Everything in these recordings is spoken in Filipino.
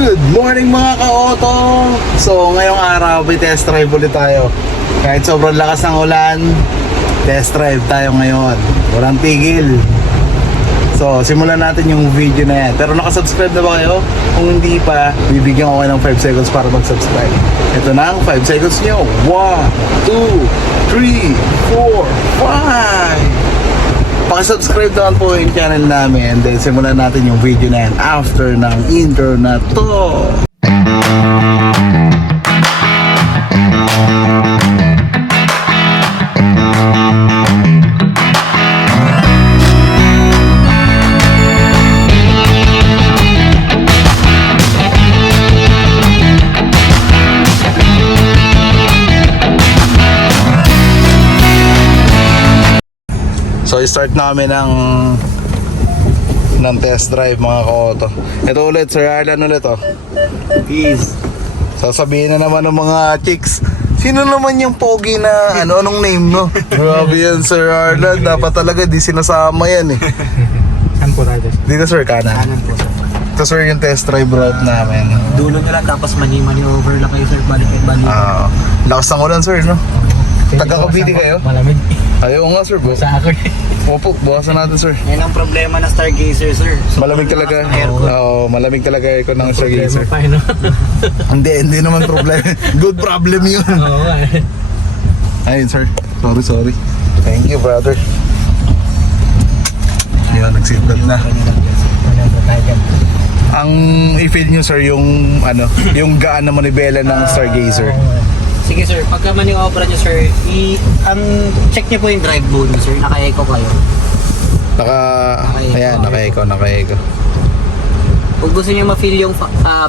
Good morning mga ka-auto! So ngayong araw may test drive ulit tayo. Kahit sobrang lakas ng ulan, test drive tayo ngayon. Walang tigil. So simulan natin yung video na yan. Pero nakasubscribe na ba kayo? Kung hindi pa, bibigyan ko kayo ng 5 seconds para mag-subscribe. Ito na ang 5 seconds nyo. 1, 2, 3, 4, 5. Pakisubscribe naman po yung channel namin. Then simulan natin yung video na yan after ng intro na to. So i-start namin ng test drive mga ka-auto. Ito ulit Sir Arlan ulit oh. Peace. Sasabihin na naman ng mga chicks, sino naman yung pogi na anong name no? Grabe yan Sir Arlan, dapat talaga di sinasama yan eh. Saan po tayo? Dito sir, kanan. Kanan po sir. Ito sir yung test drive route namin. Dulo nyo lang tapos mani-over lang kayo sir, balik. Lakas ng ulan sir no? Taga-Cavite kayo? Malamig. Ayaw nga sir, Sa ako Opo, bukasan natin sir. Yan ang problema ng Stargazer sir. Malamig talaga. Oo, malamig talaga aircon ng Stargazer. Pa, no? Hindi naman problem. Good problem yun. Oo nga. Ayun sir, sorry. Thank you brother. Yan, nag-seatbelt na. Ang i-feel nyo sir yung yung gaan na manibela ng Stargazer. Sige sir, pagka maniobra nyo sir, ang check nyo po yung drive mode nyo sir, naka-eco kayo. Naka-eco. Kung gusto nyo ma-feel yung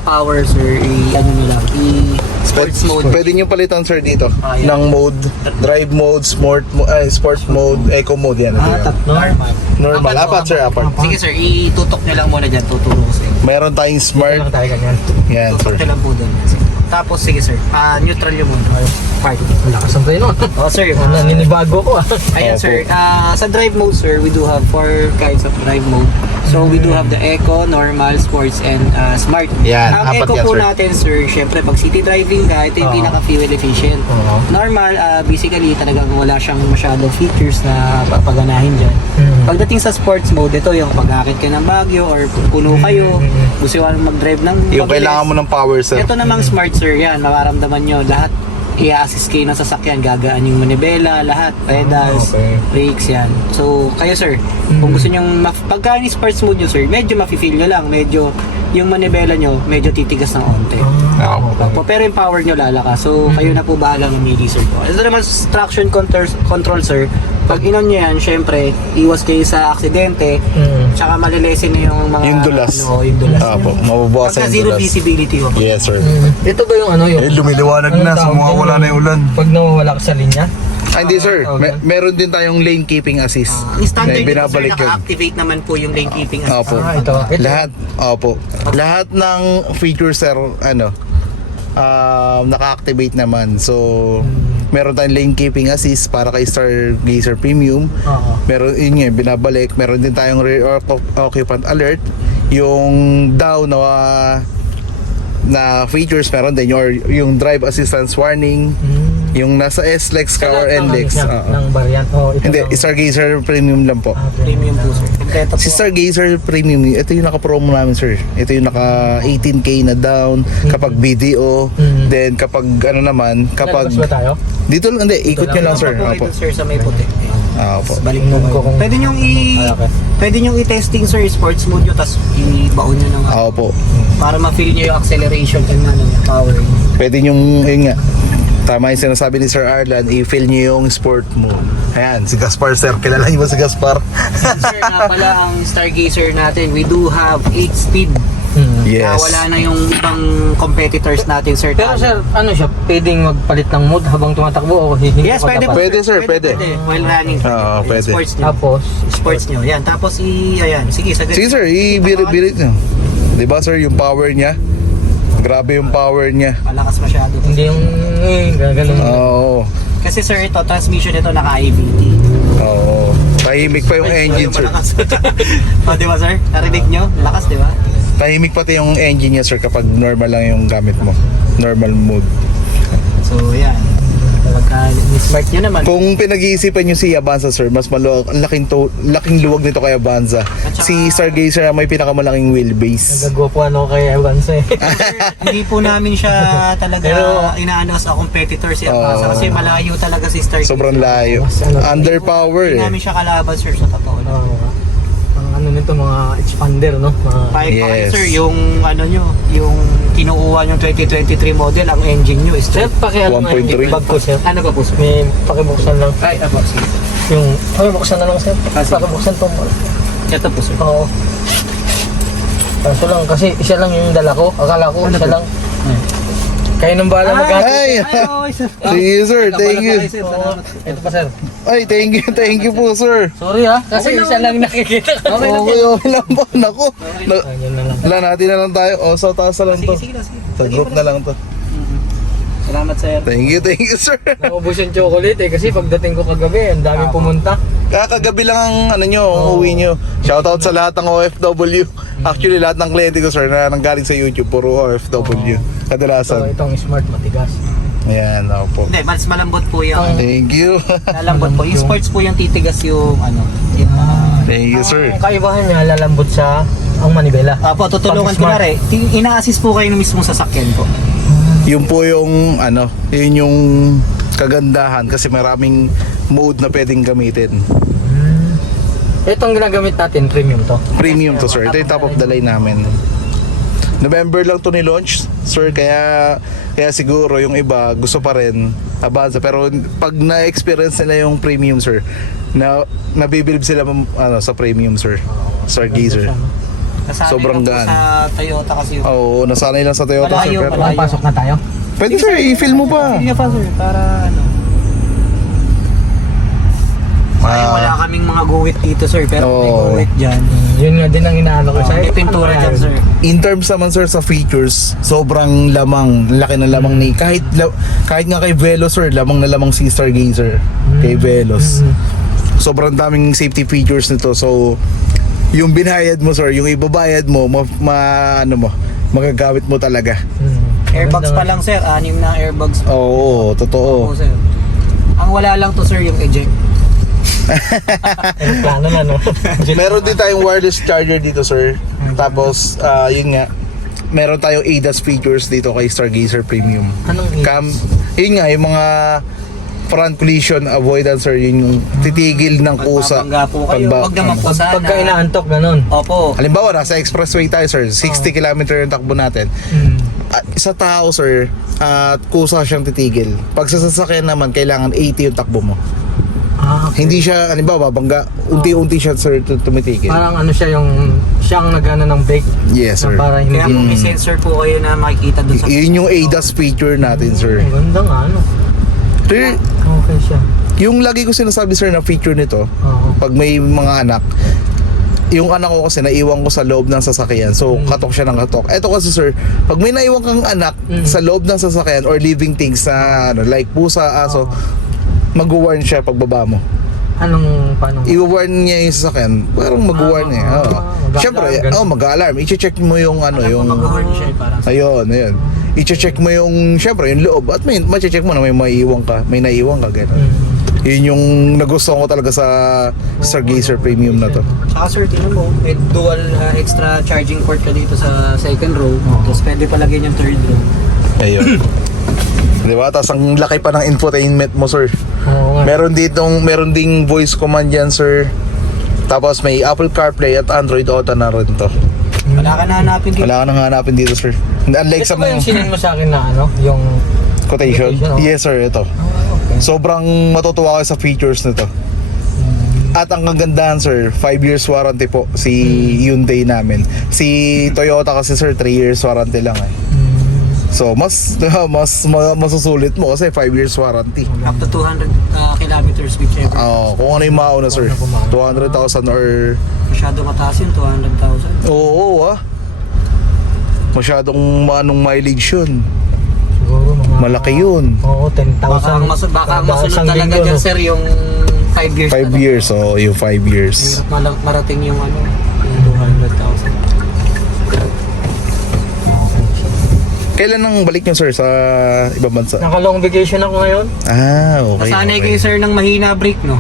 power sir, nyo lang, sports mode. Pwede nyo palitan sir dito Yan. ng mode, drive mode, sport mode, eco mode yan. Tatlo. Normal, apat. Sige sir, itutok nyo lang muna dyan, tuturo ko sir. Meron tayong smart. tayo ganyan. Yan sir. Tutok nyo lang po dun. Tapos sige sir, neutral yung muna. Park. Malakas ang tayo nun. Oh sir, Naninibago ko ah. ayan Opo. sir, sa drive mode sir, we do have 4 kinds of drive mode. So we do have the Eco, Normal, Sports, and Smart. Yan, Ang apat Eco yan, po sir. natin sir, syempre pag city driving ka, ito yung pinaka-fuel efficient. Normal, basically talagang wala siyang masyadong features na papaganahin dyan. Pagdating sa sports mode, ito yung pag-akit ka ng Baguio or puno kayo, gusto nyo mag-drive ng Yung mabilis. kailangan mo ng power sir. Ito namang smart sir, yan, makaramdaman nyo lahat i-assist kayo ng sasakyan, gagaan yung manibela, lahat, pedals, brakes, yan. So, kayo sir, kung gusto nyo, pagka ni sports mode nyo sir, medyo mafe-feel nyo lang, medyo yung manibela nyo, medyo titigas ng onte. Pero yung power nyo lalakas. So, kayo na po bahala mamili sir po. Ito naman traction control sir, pag inon nyo yan, syempre, iwas kayo sa aksidente, tsaka malilesen na yung mga Yung dulas. yung dulas. Opo, mababawasan Pagka yung zero dulas. visibility mo. Yes sir. Ito ba yung yung... Lumiliwanag na, sumawawala na yung ulan. Pag nawawala ka sa linya? Hindi sir, meron din tayong lane keeping assist. Standard May nito sir, binabalik yun. naka-activate naman po yung lane keeping assist. Opo. Ito. Lahat ng features sir, naka-activate naman. So, meron tayong lane keeping assist para kay Stargazer Premium. Meron yun nga, binabalik. Meron din tayong rear occupant alert. Yung down na features meron din yung drive assistance warning. Yung nasa S-Lex ka or NLEX. Ng variant. Hindi, Stargazer Premium lang po. Premium po sir. Kompleto po. Si Stargazer Premium, ito yung naka-promo namin sir. Ito yung naka 18K na down kapag BDO. Then kapag kapag Lalabas ba tayo? dito lang, hindi, ikot nyo lang sir. Opo. Opo. Sir sa may puti. Opo. Balik mo ko. Pwede nyo i-testing sir sports mode nyo tapos i-baon nyo ng Opo. para ma-feel nyo yung acceleration and yung power. Pwede yung, yun nga, tama yung sinasabi ni Sir Arlan, i-feel nyo yung sport mode. Ayan, si Gaspar sir, kilala niyo ba si Gaspar? Sir, nga pala ang Stargazer natin, we do have 8 speed. Yes. Wala na yung ibang competitors natin sir. Pero sir, siya? Pwedeng magpalit ng mode habang tumatakbo o hindi? Yes, pwede po. Pwede, sir, pwede. While running. Oo, pwede. Sports nyo. Tapos, Sports nyo. Yan. Tapos ayan. Sige, sagad. Sige sir, i-birit nyo. Diba sir, yung power niya? Grabe yung power niya. Malakas masyado. hindi yung gagaling. Oo. Kasi sir, ito, transmission ito naka-IVT. Oo. Tahimik pa yung engine sir. O, di ba sir? Narinig nyo? Lakas, di ba? Tahimik pati yung engine niya, sir, kapag normal lang yung gamit mo. Normal mode. So, yan. Pagka smart nyo naman. Kung pinag-iisipan nyo si Avanza, sir, mas maluwag, laking luwag nito kay Avanza. saka- Si Stargazer may pinakamalaking wheelbase. Nagagwapuan ako kay Evans eh. Hindi po namin siya talaga Pero- inaano sa competitor si Oo. Avanza kasi malayo talaga si Stargazer. Sobrang layo. Underpower Hindi eh. namin siya kalaban, sir, sa totoo lang. Ang ano nito, mga expander, no? Mga... Kahit pa kayo, Yes. sir, yung ano nyo, yung kinukuha yung 2023 model, ang engine nyo is Sir, pakialam nga 1.3. yung bag ko, sir. ano ba po, sir? May pakibuksan lang. Ay, ako, sir. Yung, buksan na lang, sir. Sige. Pakibuksan to. Ito po, sir. Oo. Kaso lang, kasi isa lang yung dala ko. Akala ko, Ano isa po? lang. Kayo nang bahala mag-atin. Ay! okay, sir. Sige, sir. Thank you. Ito pa, sir. Ay, thank you po, sir. Sorry ha, kasi isa lang nakikita ko. Okay lang po. Naku. Ayun na lang. Wala, natin na lang tayo. O, sa taas na lang to. Sige, sige, sige. Sa group na lang to. Salamat, sir. Thank you, sir. Naubos yung chocolate eh, kasi pagdating ko kagabi, ang daming pumunta. Kakagabi lang ang ano nyo, ang uwi nyo. Shoutout sa lahat ng OFW. Actually, lahat ng kliyente ko, sir, na nanggaling sa YouTube, puro OFW. So, Kadalasan. itong smart matigas. Ayan, ako po. Hindi, mas malambot po yung Thank you. malambot po. Yung sports po yung titigas yung ano. Yung, Thank you, sir. Ang kaibahan niya, lalambot sa ang manibela. Apo, tutulungan Pag ko smart. na rin. Ina-assist po kayo ng mismong sasakyan po. Yun po yung, ano, yun yung kagandahan kasi maraming mode na pwedeng gamitin. Itong ginagamit natin, premium to. Premium to, sir. Ito yung top of the line namin. November lang to ni-launch, sir, kaya siguro yung iba gusto pa rin Avanza, pero pag na-experience nila yung premium, sir, nabibilib sila sa premium, sir. Stargazer. Nasanay Sobrang na po gaan. sa Toyota kasi yung... Oo, nasanay lang sa Toyota, sir. Malayo, Pero, malayo. Pasok na tayo. pwede, sir, i-fill mo pa. Sige pa, sir, para ano. Sayang wala kaming mga guwit dito, sir, pero may Oo. guwit dyan. Yun nga din ang inaano ko sa'yo. May pintura dyan, sir. In terms naman, sir, sa features, sobrang lamang, laki na lamang ni kahit nga kay Velos, sir, lamang na lamang si Stargazer kay Velos. Sobrang daming safety features nito. So yung binayad mo, sir, yung ibabayad mo, magagamit mo talaga. Airbags pa lang, sir. 6 na airbags pa. Oo, totoo. Oo, sir. Ang wala lang to, sir, yung eject. Plano na, no? Meron din tayong wireless charger dito, sir. Tapos yun nga, meron tayong ADAS features dito kay Stargazer Premium. Anong Yun nga, yung mga front collision avoidance, sir, yun yung titigil ng kusa. Magbabangga po kayo. Huwag naman po sana. Pagka inaantok, ganun. Opo. Halimbawa, nasa expressway tayo, sir, 60 km yung takbo natin. Sa tao, sir, kusa siyang titigil. Pag sa sasakyan naman, kailangan 80 yung takbo mo. Okay. Hindi siya, halimbawa, babangga, unti-unti siya, sir, tumitigil. Parang ano siya yung, siyang nagana ng brake. Yes, sir. Na para hindi. Kaya kung may sensor po kayo na makikita dun sa... Yun yung ADAS feature natin, sir. Ang ganda nga, ano? Sir, Okay siya. yung lagi ko sinasabi, sir, na feature nito, Oo. pag may mga anak, yung anak ko kasi naiwan ko sa loob ng sasakyan. So, katok siya ng katok. Eto kasi, sir, pag may naiwan kang anak sa loob ng sasakyan or living things na like pusa, aso, mag-warn siya pagbaba mo. Paano? I-warn niya yung sasakyan. Parang mag-warn eh. Oo. mag-alarm, Siyempre, ganun. mag-alarm. I-check mo yung ano, yung... Mag-horn siya parang... Ayun. I-check mo yung, siyempre, yung loob. At ma-check mo na may maiiwan ka. May naiiwan ka, gano'n. Yun yung nagustuhan ko talaga sa Stargazer Premium na to. Tsaka, sir, tingnan mo. May dual extra charging port ka dito sa second row. Tapos pwede palagyan yung third row. Ayun. Diba? Tapos ang laki pa ng infotainment mo, sir. Oo nga. Meron ding voice command yan, sir. Tapos may Apple CarPlay at Android Auto na rin to. Wala ka na hanapin dito. Wala ka nang hanapin dito, sir. Unlike Ito sa ba yung mga sinin mo sa akin na ano? Yung... quotation. quotation, oh? Yes, sir. Ito. Okay. Sobrang matutuwa kayo sa features nito. At ang kagandahan, sir, 5 years warranty po si Hyundai namin. Si Toyota kasi, sir, 3 years warranty lang eh. So, mas masusulit mo kasi 5 years warranty. Up to 200 kilometers whichever. Kung ano yung mauna, sir. 200,000 or... Masyado mataas yun, 200,000. Oo, masyadong anong mileage yun. Siguro mga... Malaki yun. Oo, 10,000. Baka ang masunod Isang talaga linggo, dyan, no? sir, yung 5 years. 5 years, yung 5 years. Mahirap marating yung ano, yung 200,000. Kailan nang balik nyo, sir, sa ibang bansa? Naka-long vacation ako ngayon. Ah, okay. Nasanay kayo sir ng mahina brake, no?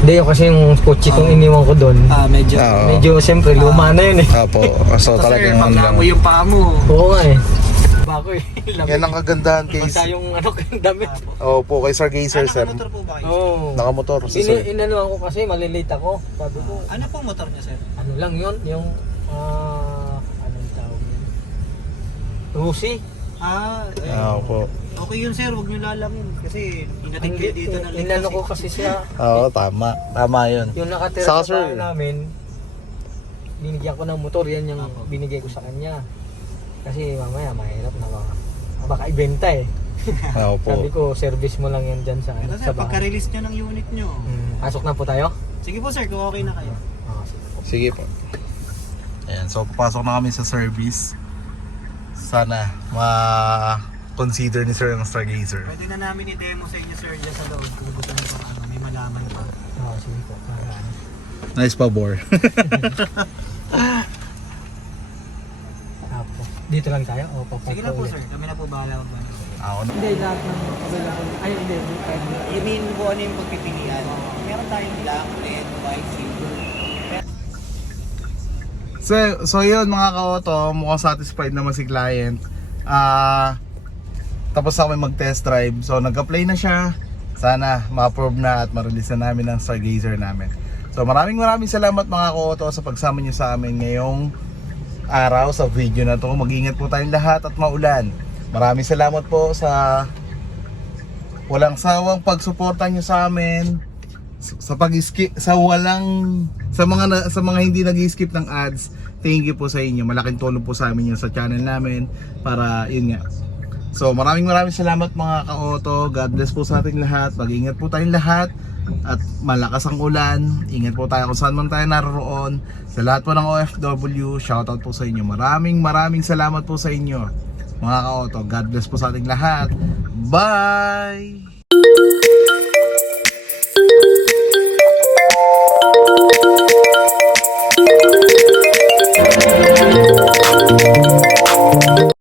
Hindi, kasi yung kotse kong iniwan ko doon. Medyo. Oo. Medyo, siyempre, luma na yun eh. Opo. So, So, sir, talagang pag ano naamoy lang. yung paa mo, Oo nga eh. Bako eh. Yan ang kagandahan kay... Basta yung ano kayong damit. Opo, kay Sir Gazer, sir. motor po ba kayo? Oo. Nakamotor, sir. Inanuan ko kasi, malilate ako. Sabi ko, Ano pong motor niya, sir? ano lang yun, yung, anong tawag yun? Rusi. Opo. Okay yun, sir. Huwag niyo lalangin. Kasi inatig kayo dito ng ligtas. Inano ko kasi siya, Oo, tama. Tama yun. yung nakatira Saka, sa sir, bahay namin, binigyan ko ng motor, yan yung binigay ko sa kanya. Kasi mamaya mahirap na baka ibenta eh. Opo. Sabi ko, service mo lang yan dyan sa, Ito, sa sir, bahay. pagka-release nyo ng unit nyo. Pasok na po tayo? Sige po, sir, kung okay na kayo. Sige po. Sige po. Ayan, so papasok na kami sa service. Sana ma-consider ni Sir ang Stargazer. Pwede na namin i-demo sa inyo, sir, dyan sa loob. Kung gusto nyo pa may malaman pa. Sige po. Para ano. Nice pa, bor. Apo. Dito lang tayo? O papasok Sige na po, ulit? sir. Kami na po bahala mag Ako na. Hindi, lahat ng available. Ay, hindi. I mean, kung ano yung pagpipilian. Meron tayong black, red, white, silver. So yun mga ka-auto, mukhang satisfied naman si client. Tapos na kami mag-test drive. So nag-apply na siya. Sana ma-approve na at ma-release na namin ang Stargazer namin. So maraming salamat mga ka-auto sa pagsama nyo sa amin ngayong araw sa video na to. Mag-ingat po tayong lahat at maulan. Maraming salamat po sa walang sawang pagsuporta nyo sa amin. Sa pag-skip sa mga hindi nag-skip ng ads, thank you po sa inyo. Malaking tulong po sa amin yun sa channel namin para yun nga. So maraming salamat mga ka-auto. God bless po sa ating lahat. Mag-ingat po tayong lahat at malakas ang ulan. Ingat po tayo kung saan man tayo naroon. Sa lahat po ng OFW, shoutout po sa inyo. Maraming salamat po sa inyo mga ka-auto. God bless po sa ating lahat. Bye!